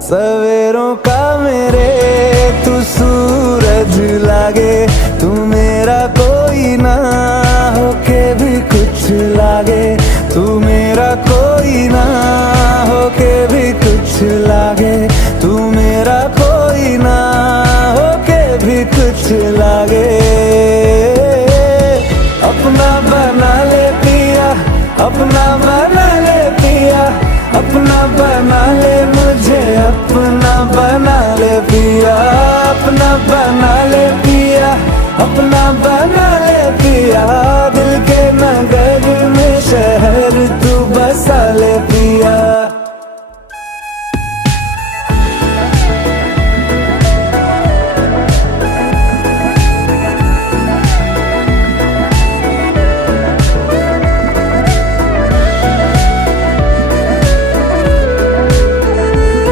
सवेरों का मेरे तू सूरज लागे, तू मेरा कोई ना होके भी कुछ लागे, तू मेरा कोई ना होके भी कुछ लागे, तू